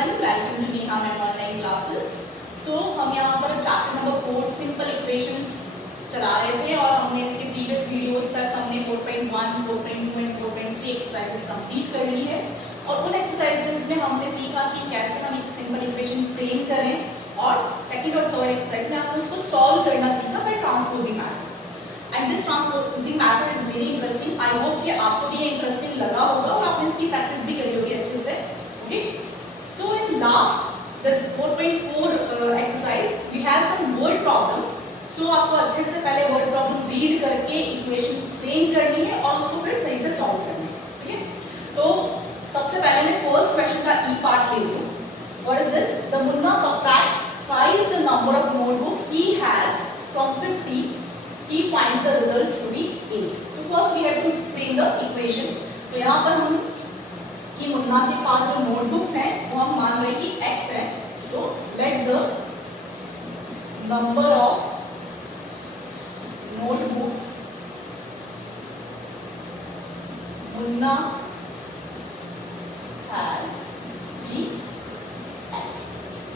everyone, welcome to Neha Ma'am online classes. So हम यहाँ पर चैप्टर नंबर 4 सिंपल इक्वेशंस चला रहे थे और हमने इसके प्रीवियस वीडियोस तक हमने 4.1, 4.2 एंड 4.3 एक्सरसाइजेस कंप्लीट कर ली है और उन एक्सरसाइजेस में हमने सीखा कि कैसे हम एक सिंपल इक्वेशन फ्रेम करें और सेकंड और थर्ड एक्सरसाइज में आपने उसको सॉल्व करना सीखा by transposing method. And this transposing method is very interesting. I hope कि आपको भी ये इंटरेस्टिंग लगा होगा और आपने इसकी प्रैक्टिस भी करी होगी अच्छे से. Okay, so in last this 4.4 exercise we have some word problems. So आपको अच्छे से पहले वर्ड प्रॉब्लम रीड करके इक्वेशन फ्रेम करनी है और उसको फिर सही से सॉल्व करना है. ठीक है, तो सबसे पहले मैं फर्स्ट क्वेश्चन का ई पार्ट ले लूं. What is this? The Munna subtracts thrice the number of notebook he has from 50. He finds the results to be 8. So first we have to frame the equation. तो यहाँ पर हम कि मुन्ना के पास जो नोटबुक्स हैं वो हम मान रहे हैं कि x है. तो let the number of notebooks Munna has be x.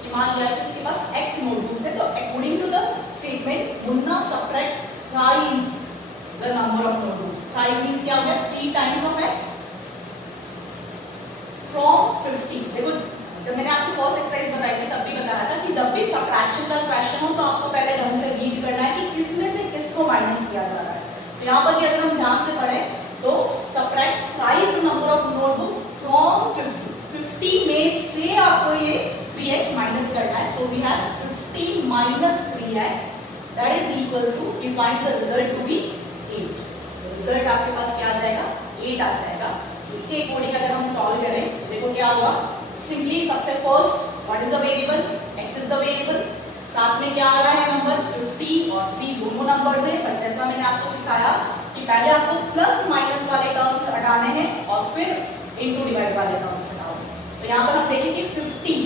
ये मान लिया कि उसके पास x नोटबुक्स है. तो according to the statement Munna subtracts thrice the number of notebooks. Thrice means क्या हो गया? 3 times of x from 50. देखो जब मैंने आपको फर्स्ट एक्सरसाइज बताई थी तब भी बताया था कि जब भी सब्ट्रैक्शन का क्वेश्चन हो तो आपको पहले ढंग से रीड करना है कि किसमें से किसको माइनस किया जा रहा है. तो यहाँ पर भी अगर हम ध्यान से पढ़ें तो सबट्रैक्ट्स thrice the number of notebook from 50. 50 में से आपको ये 3x माइनस करना है. So we have 50 minus 3x that is equals to we find the result to be 8. तो रिजल्ट आपके पास क्या आ जाएगा? 8 आ जाएगा. इसके अकॉर्डिंग अगर हम सॉल्व करें तो देखो क्या हुआ. सिंपली सबसे first what is the variable? x is the variable. साथ में क्या आ रहा है नंबर? 50 और 3 दोनों नंबर्स हैं. पर जैसा मैंने आपको सिखाया कि पहले आपको प्लस माइनस वाले टर्म्स हटाने हैं और फिर इनटू डिवाइड वाले टर्म्स हटाओगे. तो यहाँ पर हम देखें कि 50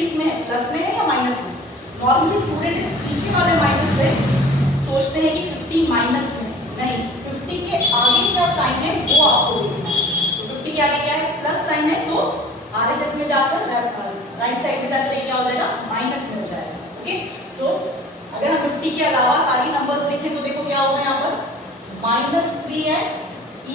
किसमें है? प्लस में है या माइनस में? नॉर्मली स्टूडेंट इस पीछे वाले माइनस से सोचते हैं कि 50 माइनस में. नहीं, 50 के आगे क्या साइन है वो आपको देखना है. तो 50 के आगे क्या है? प्लस साइन है. तो RHS में जाकर राइट साइड में जाकर ये क्या हो जाएगा? माइनस में हो जाएगा. ओके, सो अगर हम 50 के अलावा सारी नंबर्स लिखें तो देखो क्या होगा यहाँ पर? -3x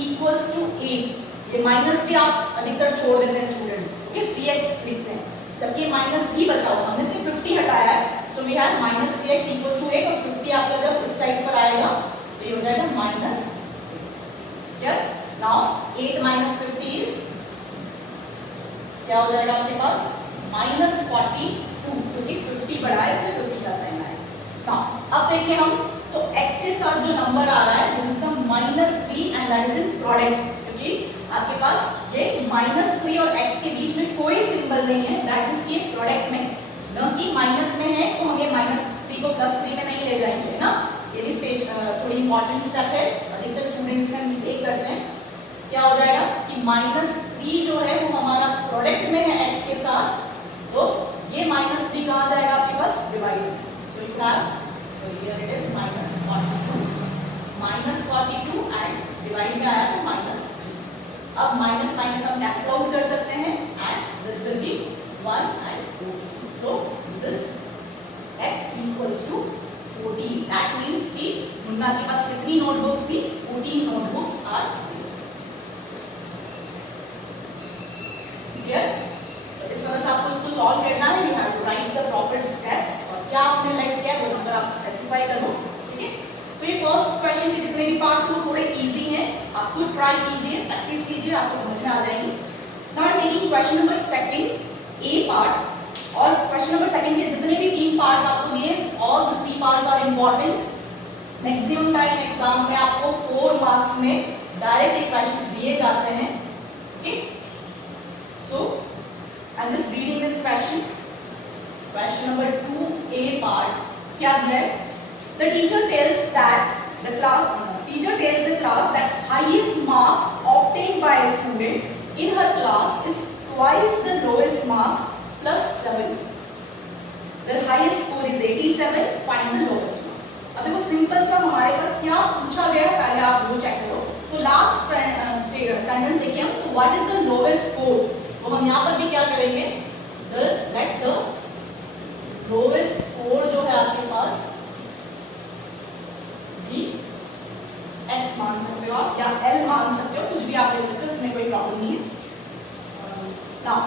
equals to 8. ये माइनस भी आप अधिकतर छोड़ देते हैं स्टूडेंट्स. ओके, 3x लिखते हैं जबकि ये माइनस भी बचा हुआ. हमने सिर्फ 50 हटाया है. So we have -3x equals to 8 और 50 आपका जब इस साइड पर आएगा तो ये हो जाएगा -50. क्लियर? नाउ 8 - 50 इज क्या हो जाएगा आपके पास? -42, क्योंकि 50 बड़ा है इसलिए 50 का साइन आएगा. नाउ अब देखें हम तो x के साथ जो नंबर आ रहा है this is the -3 and that is in product. क्योंकि आपके पास ये -3 और x के बीच में कोई सिंबल नहीं है. दैट मींस कि प्रोडक्ट में न कि माइनस में है तो हम ये -3 को +3 में नहीं ले जाएंगे, है ना. ये भी स्टेज थोड़ी इंपॉर्टेंट स्टेप है. अधिकतर स्टूडेंट्स में मिस्टेक करते हैं. क्या हो जाएगा कि -3 जो है वो हमारा प्रोडक्ट में है x के साथ. तो ये -3 कहाँ जाएगा आपके पास? डिवाइड में. So you have here it is -42 and divide में आया तो -3. अब माइनस माइनस हम कैंसिल आउट कर सकते हैं and this will be 1 and 4. So this is x equals to 14. That means कि मुन्ना के पास कितनी नोटबुक्स थी? 14 नोटबुक्स आर क्लियर. तो इस तरह से आपको इसको सॉल्व करना है. You have to write the proper steps और क्या आपने लाइक किया वो नंबर आप स्पेसिफाई करो. ठीक है, तो ये फर्स्ट क्वेश्चन के जितने भी पार्ट्स हैं थोड़े इजी हैं. आप खुद ट्राई कीजिए, प्रैक्टिस कीजिए, आपको समझ में आ जाएंगी. Now taking question number second A part. और क्वेश्चन नंबर सेकंड के जितने भी 3 पार्ट्स आपको दिए all the 3 parts are important. Maximum time exam में आपको 4 मार्क्स में डायरेक्ट इक्वेशंस दिए जाते हैं. Okay, so I am just reading this question. Question number 2 A part क्या दिया है? The teacher tells the class that highest marks obtained by a student in her class is twice the lowest marks plus 7. The highest score is 87. Find the lowest marks. अब देखो simple सा हमारे पास क्या पूछा गया है पहले आप वो चेक करो. तो लास्ट सेंटेंस देखिए हम. तो what is the lowest score? तो हम यहाँ पर भी क्या करेंगे? भी आप ले सकते हो, इसमें कोई प्रॉब्लम नहीं है। नाउ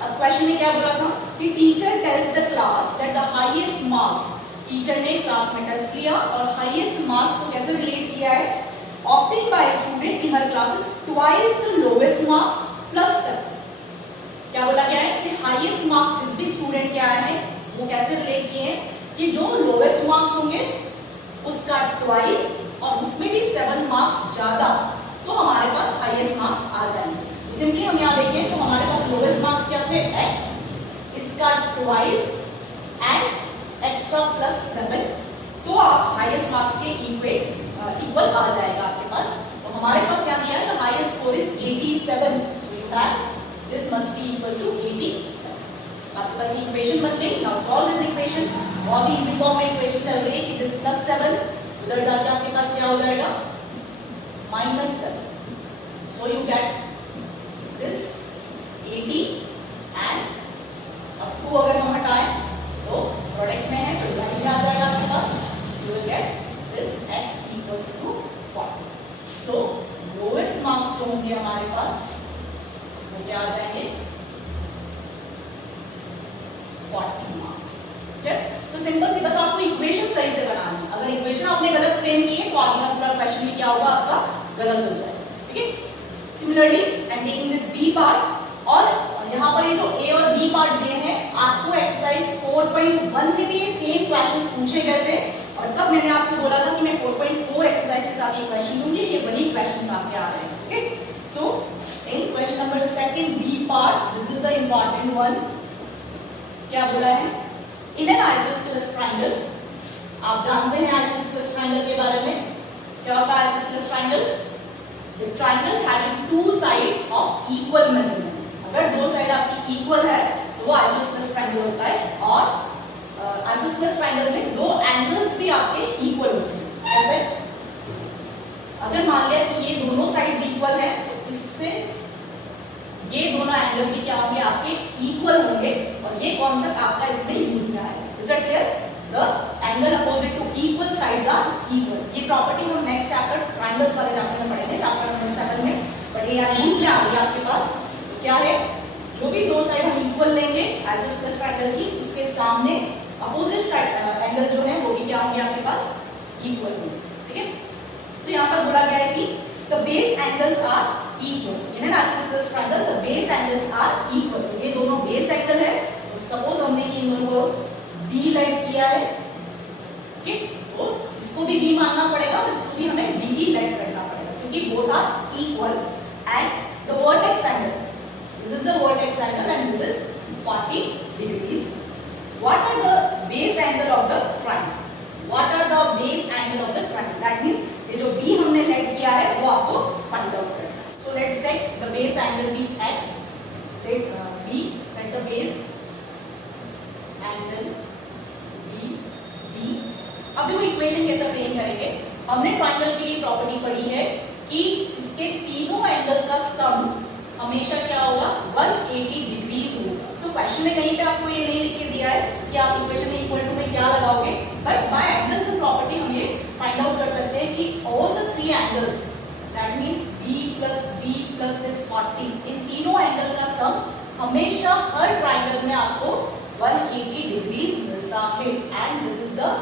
अब क्वेश्चन में क्या बोला था कि teacher tells the class that the highest marks, teacher ने क्लास में टेस्ट लिया और हाईएस्ट मार्क्स को कैसे रिलेट किया है, obtained by student in her classes twice the lowest marks plus 7। क्या बोला गया है कि हाईएस्ट मार्क्स जिस भी स्टूडेंट के आए हैं वो कैसे रिलेट किए हैं कि जो लोएस्ट मार्क्स होंगे उसका ट्वाइस और उसमें भी 7 मार्क्स ज्यादा, तो हमारे पास हाईएस्ट मार्क्स आ जाएंगे। सिंपली हम यहाँ देखें तो हमारे पास लोएस्ट मार्क्स क्या थे x, इसका ट्वाइस एंड x का प्लस 7, तो आप हाईएस्ट मार्क्स के इक्वल आ जाएगा आपके पास। तो हमारे पास यहाँ दिया है highest score is 87, so you have this must be equals to 87। आपके पास इक्वेशन बन गई। Now solve this equation. बहुत ही इजी फॉर्म में इक्वेशन चल रही है कि दिस प्लस 7 उधर जाके आपके पास क्या हो जाएगा -7, so you get this 80 and अब 2 अगर हम हटाएं तो प्रोडक्ट में है तो डिवाइड में आ जाएगा आपके पास, you will get this x equals to 40। So lowest marks जो होंगे हमारे पास वो क्या आ जाएंगे 40 मार्क्स। तो सिंपल सी बस आपको इक्वेशन सही से बनानी है। अगर इक्वेशन आपने गलत फ्रेम की है तो आगे का पूरा क्वेश्चन भी क्या होगा आपका गलत हो जाएगा। ठीक है, similarly I am taking this B part और यहाँ पर ये जो ए और बी पार्ट दिए हैं आपको एक्सरसाइज 4.1 में भी ये सेम क्वेश्चंस पूछे गए थे और तब मैंने आपको बोला था कि मैं 4.4 एक्सरसाइज के साथ ये क्वेश्चन दूंगी, ये वही क्वेश्चंस आपके आ रहे हैं। Okay, so in question number 2 B part, this is the important one. क्या बोला है, इन एन आइसोस्केलेस ट्रायंगल, आप जानते हैं आइसोस्केलेस ट्रायंगल के बारे में, क्या होता है isosceles triangle, the triangle having two sides of equal measurement। अगर दो साइड आपकी इक्वल है तो वो आइसोस्केलेस ट्रायंगल होता है और आइसोस्केलेस ट्रायंगल में दो एंगल्स भी आपके इक्वल होते हैं। जैसे अगर मान लिया कि ये दोनों साइड्स इक्वल है तो इससे ये दोनों एंगल भी क्या होंगे आपके इक्वल होंगे और ये कॉन्सेप्ट आपका इसमें यूज में आएगा। Is it clear? The angle opposite to equal sides are equal। ये प्रॉपर्टी हम नेक्स्ट चैप्टर ट्रायंगल्स वाले चैप्टर में पढ़ेंगे, चैप्टर नंबर 7 में, बट ये यहाँ यूज में आ रही है आपके पास। क्या है, जो भी दो साइड हम इक्वल लेंगे आइसोस्केलेस ट्रायंगल की, उसके सामने अपोजिट साइड एंगल जो है वो भी क्या होंगे आपके पास इक्वल होंगे। ठीक है, तो यहाँ पर बोला गया है कि the base angles are equal in an isosceles triangle, the base angles are equal। ये दोनों बेस एंगल है, तो सपोज हमने कि इन दोनों को बी लाइट किया है, ओके, तो इसको भी बी मानना पड़ेगा, तो इसको भी हमें बी ही लाइट करना पड़ेगा क्योंकि both are equal and the vertex angle, this is the vertex angle and this is 40 degrees. What are the base angle of the triangle, what are the base angle of the triangle, that means ये जो B हमने light किया है वो आपको find out करना है। So let's take the base angle be x, let be let the base angle अब देखो इक्वेशन कैसे फ्रेम करेंगे। हमने ट्रायंगल के लिए प्रॉपर्टी पढ़ी है कि इसके तीनों एंगल का सम हमेशा क्या होगा 180 डिग्रीज होगा। तो क्वेश्चन में कहीं पे आपको ये नहीं लिख के दिया है कि आप इक्वेशन में इक्वल टू में क्या लगाओगे, but by angles and property हम ये फाइंड आउट कर सकते हैं कि all the 3 angles, that means b plus this 40, इन तीनों एंगल का सम हमेशा हर ट्रायंगल में आपको 180 डिग्रीज मिलता है and this is the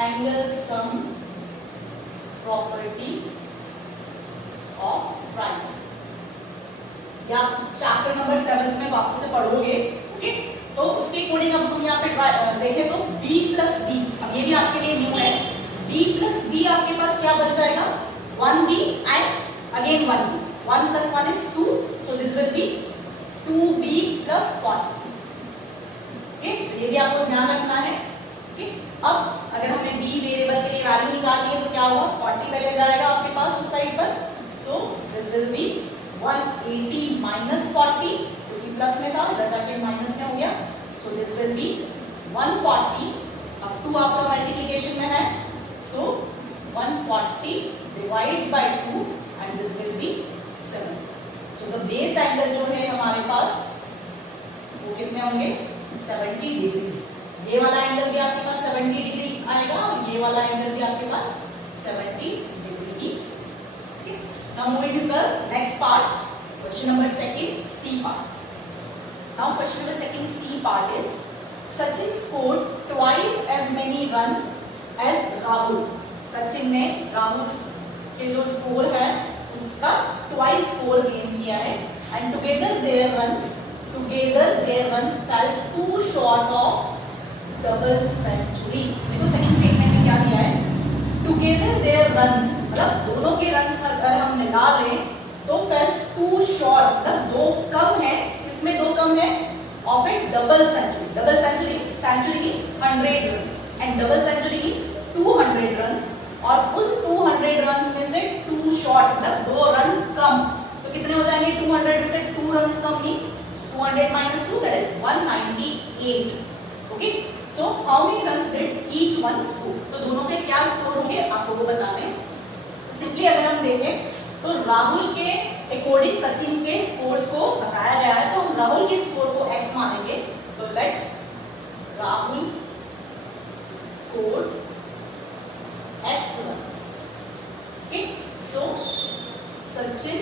angle sum property of triangle। या चैप्टर नंबर 7 में वापस से पढ़ोगे, ओके, तो उसके अकॉर्डिंग अब हम यहाँ पे देखें तो b प्लस b, अब ये भी आपके लिए न्यू है, b प्लस b आपके पास क्या बच जाएगा 1b and again 1b, 1 plus 1 is 2, so this will be 2b plus 40। Okay, ये भी आपको ध्यान रखना है। ओके, अब अगर हमने b वेरिएबल के लिए वैल्यू निकाली है तो क्या होगा 40 पहले जाएगा आपके पास उस साइड पर, so this will B 180 minus 40 क्योंकि प्लस में था, इधर जाके माइनस में हो गया, सो दिस विल बी 140, अब 2 आपका मल्टीप्लिकेशन में है, सो 140 divides bye 2 and this will B 7। So the base angle जो है हमारे पास वो कितने होंगे 70 डिग्रीज। ये वाला एंगल भी आपके पास 70 डिग्री आएगा और ये वाला एंगल भी आपके पास 70 degree he. Now moving to the next part, question number second, C part. Now question number second, C part is Sachin scored twice as many run as Rahul. Sachin ने राहुल के जो स्कोर है उसका ट्वाइस स्कोर गेन किया है and together their runs fell too short of double century. देखो second statement में क्या दिया है, together their runs मतलब दोनों के रन्स अगर हम मिला लें तो fell too short मतलब दो कम है, इसमें दो कम है of a double century. Double century means 100 runs and double century means 200 runs और उन 200 रन्स में से 2 शॉर्ट मतलब 2 रन कम, तो कितने हो जाएंगे 200 में से 2 runs come means 200 minus 2 that is 198. Okay, so how many runs did each one score, तो दोनों के क्या स्कोर होंगे आपको वो बता दें. सिंपली अगर हम देखें तो राहुल के अकॉर्डिंग सचिन के स्कोर्स को बताया गया है, तो हम राहुल के स्कोर को x मानेंगे. तो let Rahul score x runs. Okay, so Sachin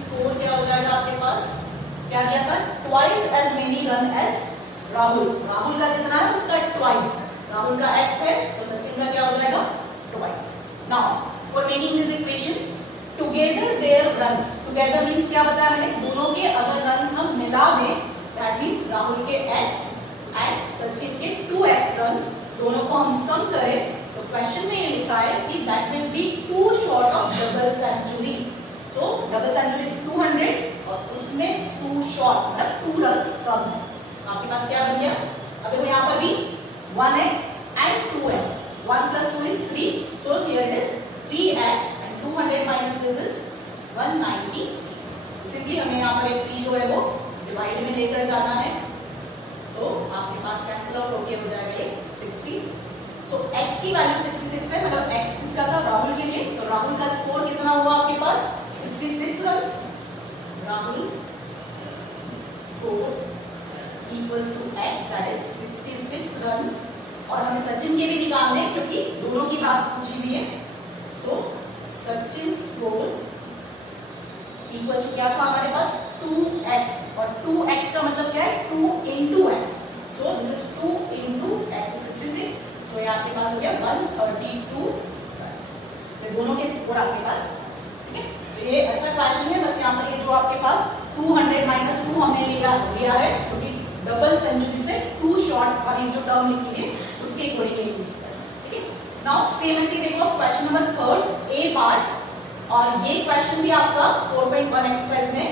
score क्या हो जाएगा आपके पास, क्या दिया था twice as many run as Rahul. Rahul का जितना है उसका twice, राहुल का x है तो सचिन का क्या हो जाएगा twice. Now for making this equation together their runs, together means क्या बताया मैंने, दोनों के अगर runs हम मिला दें that means राहुल के x and सचिन के 2x runs दोनों को हम सम करें तो क्वेश्चन में ये लिखा है कि that will be too short of double century. So double century is 200 और उसमें 2 शॉट्स मतलब 2 रन्स कम है. आपके पास क्या बन गया, अब देखो यहाँ पर भी 1x and 2x, 1 plus 2 is 3, so here it is 3x and 200 minus this is 190. Simply हमें यहाँ पर एक 3 जो है वो डिवाइड में लेकर जाना है तो आपके पास कैंसिल आउट होके हो जाएगा ये 66. सो x की वैल्यू 66 है, मतलब x किसका था राहुल के लिए, तो राहुल का स्कोर कितना हुआ आपके पास 66 runs. Rahul score equals to x that is 66 runs और हमें सचिन के भी निकालने क्योंकि दोनों की बात पूछी हुई है. सो सचिन स्कोर इक्वल्स टू क्या था हमारे पास 2x और 2x का मतलब क्या है 2 into x. So this is 2 into x is 66. So ये आपके पास हो गया 132 runs. ये दोनों के स्कोर आपके पास, ठीक है. तो ये अच्छा क्वेश्चन है, बस यहाँ पर ये जो आपके पास 200 minus 2 हमने लिया है क्योंकि डबल सेंचुरी से 2 शॉर्ट और ये जो टर्म लिखी है उसके अकॉर्डिंग यूज करना, ठीक है. नाउ सेम ऐसे देखो क्वेश्चन नंबर 3 ए पार्ट और ये क्वेश्चन भी आपका 4.1 एक्सरसाइज में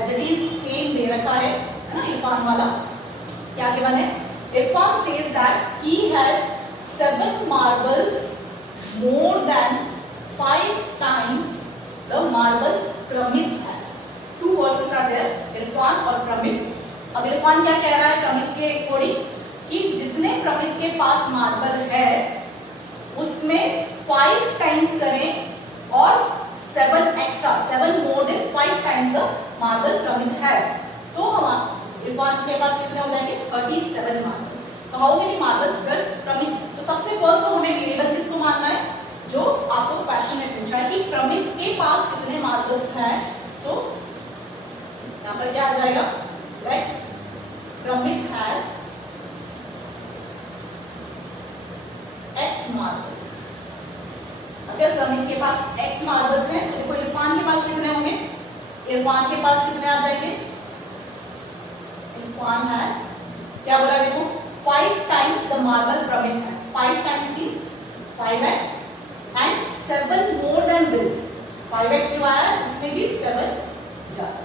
एज इट इज सेम दे रखा है ना. इरफान वाला क्या गिवन है, Irfan says that he has 7 marbles more than 5 times the marbles Pramit has. 2 persons are there, Irfan और प्रमित. अब इरफान क्या कह रहा है प्रमित के अकॉर्डिंग कि जितने प्रमित के पास मार्बल है उसमें 5 टाइम्स करें और 7 extra 7 more than 5 times the marble Pramit has, तो हम इरफान के पास कितने हो जाएंगे 37 मार्बल्स. तो हाउ मेनी मार्बल्स डज प्रमित, तो सबसे फर्स्ट तो हमें वेरिएबल किसको मानना है जो आपको क्वेश्चन में पूछा है कि प्रमित के पास कितने मार्बल्स हैं. सो यहाँ पर क्या आ जाएगा, let Pramit has x marbles. अगर प्रमित के पास x मार्बल्स हैं तो देखो इरफान के पास कितने होंगे, इरफान के पास कितने आ जाएंगे, इरफान हैज क्या बोला देखो 5 times the marble Pramit has. 5 times means 5x and 7 more than this. 5x जो आया उसमें भी 7 ज्यादा.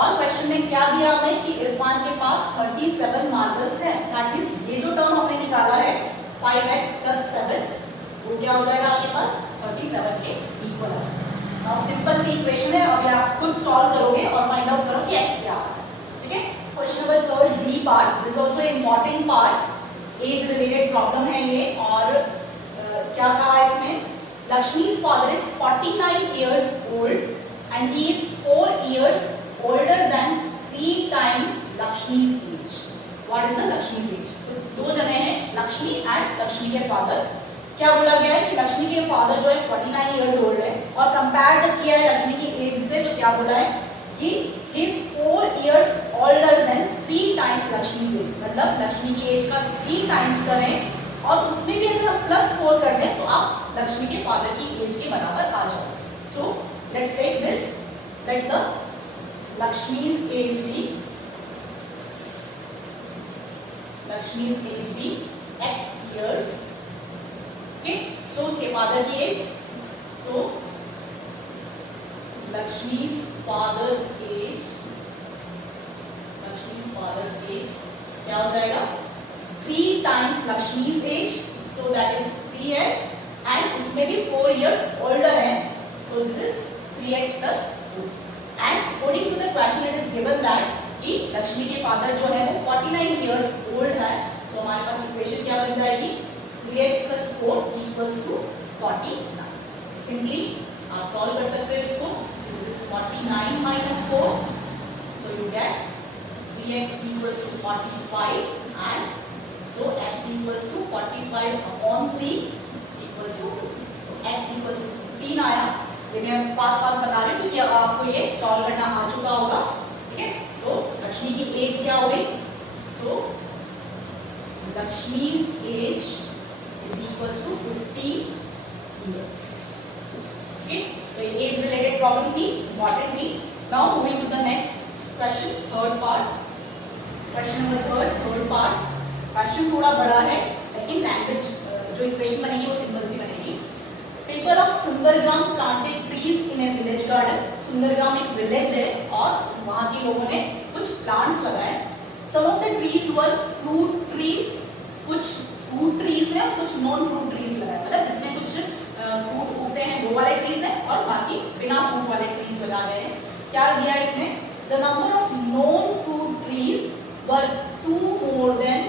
और क्वेश्चन में क्या दिया हमें कि इरफान के पास 37 मार्बल्स हैं, दैट इज ये जो टर्म हमने निकाला है 5x plus 7 वो क्या हो जाएगा आपके पास 37 के इक्वल है. नाउ सिंपल सी इक्वेशन है, अभी आप खुद सॉल्व करोगे और फाइंड आउट करो कि x क्या है, ठीक है. Question number 3 D part, this is also important part, as related problem है ये. और क्या कहा है इसमें, लक्ष्मी's father is 49 years old and he is 4 years older than 3 times Lakshmi's age. What is the Lakshmi's age? तो दो जने हैं लक्ष्मी एंड लक्ष्मी के फादर. क्या बोला गया है कि लक्ष्मी के फादर जो है 49 इयर्स ओल्ड है और कंपेयर जब किया है लक्ष्मी की एज से तो क्या बोला है कि is 4 years older than 3 times Lakshmi age, मतलब लक्ष्मी की एज का 3 टाइम्स करें और उसमें भी अगर हम +4 कर दें तो आप लक्ष्मी के फादर की एज के बराबर आ जाओ। So let's take this, let the Lakshmi's age be x years, okay. So उसके फादर की age, so Lakshmi's father age क्या हो जाएगा 3 times लक्ष्मी's age, so that is 3x and उसमें भी 4 years older है, so this is 3x plus 4 and according to the question it is given that कि लक्ष्मी के फादर जो है वो 49 years old है, so हमारे पास इक्वेशन क्या बन जाएगी 3x plus 4 equals to 49। Simply आप सॉल्व कर सकते हो इसको, this is 49 minus 4, so you get 3x equals to 45 and so x equals to 45 upon 3 equals to 50, तो x equals to 15 आया। ये मैं फास्ट बता रही हूँ क्योंकि अब आपको ये सॉल्व करना आ चुका होगा, ठीक है। तो लक्ष्मी की एज क्या हो गई, so Lakshmi's age is equals to 50 years, okay. तो ये एज रिलेटेड प्रॉब्लम थी, इंपॉर्टेंट थी। Now moving to the next question, third part, question number third part. Question थोड़ा बड़ा है लेकिन लैंग्वेज जो इक्वेशन बनेगी वो सिंपल सी बनेगी। People of Sundargram planted trees in a village garden, Sundargram एक विलेज है और वहाँ के लोगों ने कुछ प्लांट्स लगाए। Some of the trees were fruit trees, कुछ फ्रूट ट्रीज है, कुछ नॉन फ्रूट ट्रीज लगाए, मतलब जिसमें कुछ फ्रूट उगते हैं वो वाले ट्रीज है और बाकी बिना फ्रूट वाले ट्रीज लगा गए हैं। क्या दिया इसमें, the number of non fruit trees were 2 more than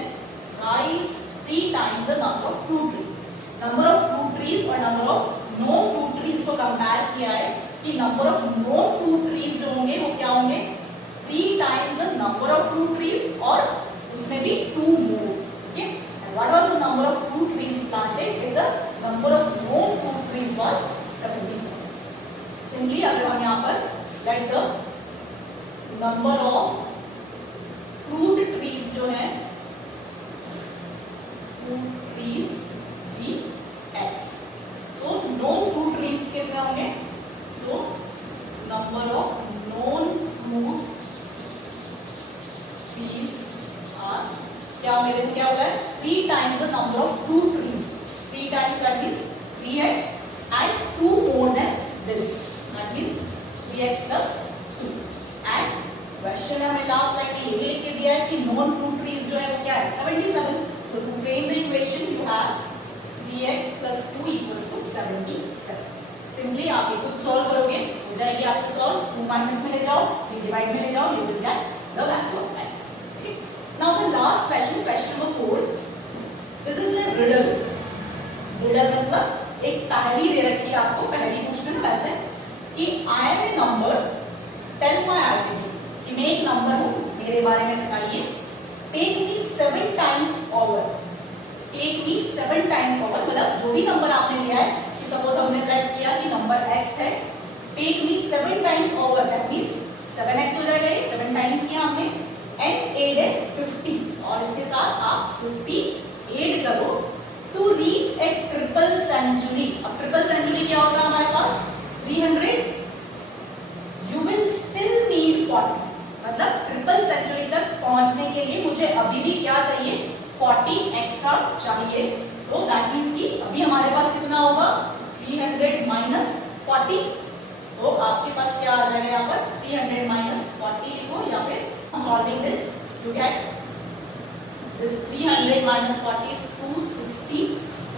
thrice 3 times the number of fruit trees। Number of fruit trees और number of non fruit trees को कंपेयर किया है कि number of non fruit trees जो होंगे वो क्या होंगे 3 times the number of fruit trees और उसमें भी 2 more, okay. and what was the number of fruit trees planted with the number of non fruit trees was 77। Simply अगर हम यहाँ पर let the number of fruit trees जो है fruit trees be x, तो non fruit trees कितने होंगे, so number of non fruit trees are क्या होंगे, देखो क्या बोला है 3 times the number of fruit trees, 3 times that means 3x and 2 more than this, that means 3x plus 2 and question में हमें लास्ट लाइन में ये भी लिख के दिया है कि नॉन फ्रूट ट्रीज जो है वो क्या है 77। So to frame the equation you have 3x plus 2 equals to 77। Simply आप ये खुद सॉल्व करोगे, हो जाएगी आपसे सॉल्व, 2 माइनस में ले जाओ, ये डिवाइड में ले जाओ, you will get the value of x, okay. Now the last question, question number 4, this is a riddle. Riddle मतलब एक पहेली दे रखी है आपको, पहेली पूछते हैं वैसे कि I am a number, tell my identity, कि मैं एक नंबर हूं, मेरे बारे में बताइए। Take me 7 times over, take me 7 times over, मतलब जो भी नंबर आपने लिया है, कि सपोज हमने राइट किया कि नंबर x है, take me 7 times over, that means 7x हो जाएगा, ये 7 टाइम्स किया हमने, एंड ऐड 50 और इसके साथ आप 50 ऐड करो to reach a triple century. अब ट्रिपल सेंचुरी क्या होता है हमारे पास 300, यू विल स्टिल नीड 40, मतलब ट्रिपल सेंचुरी तक पहुंचने के लिए मुझे अभी भी क्या चाहिए 40 एक्स्ट्रा चाहिए। तो दैट मींस कि अभी हमारे पास कितना होगा 300 minus 40, तो आपके पास क्या आ जाएगा यहाँ पर 300 minus 40 लिखो, या फिर solving this you get this 300 minus 40 is 260।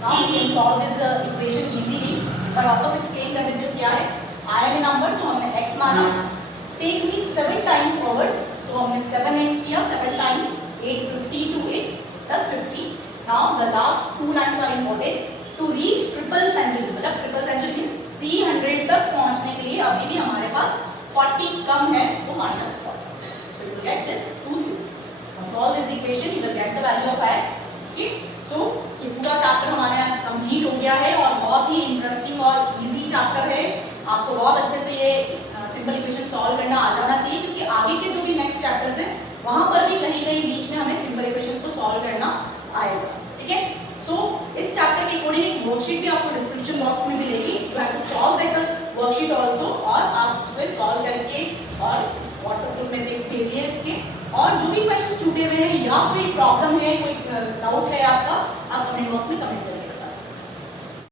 now we can solve this equation easily, पर वापस एक्सप्लेन करने जो क्या है, I am a number तो हमने x माना, take me 7 times over, so हमने 7x किया, 7 times 850 to 8 plus 50। now the last 2 lines are important, to reach triple century, मतलब triple century means 300 तक पहुंचने के लिए अभी भी हमारे पास 40 कम है, तो minus 40, so you will get this 260। now solve this equation, you will get the value of x, okay। so ये पूरा चैप्टर हमारे यहाँ कंप्लीट हो गया है और बहुत ही इंटरेस्टिंग और इजी चैप्टर है। आपको बहुत अच्छे से ये सिंपल इक्वेशन सॉल्व करना आ जाना चाहिए, क्योंकि आगे के जो भी नेक्स्ट चैप्टर्स हैं वहां पर भी कहीं कहीं बीच में हमें सिंपल इक्वेशंस को सॉल्व करना आएगा। ठीक है, सो इस चैप्टर के अकॉर्डिंग एक वर्कशीट भी आपको डिस्क्रिप्शन बॉक्स में मिलेगी, you have to solve that worksheet also, और आप उसको सॉल्व करके और व्हाट्सएप ग्रुप में पिक्स भेजिए इसके, और जो भी क्वेश्चन छूटे हुए हैं या कोई प्रॉब्लम है, कोई डाउट है आपका, आप कमेंट बॉक्स में कमेंट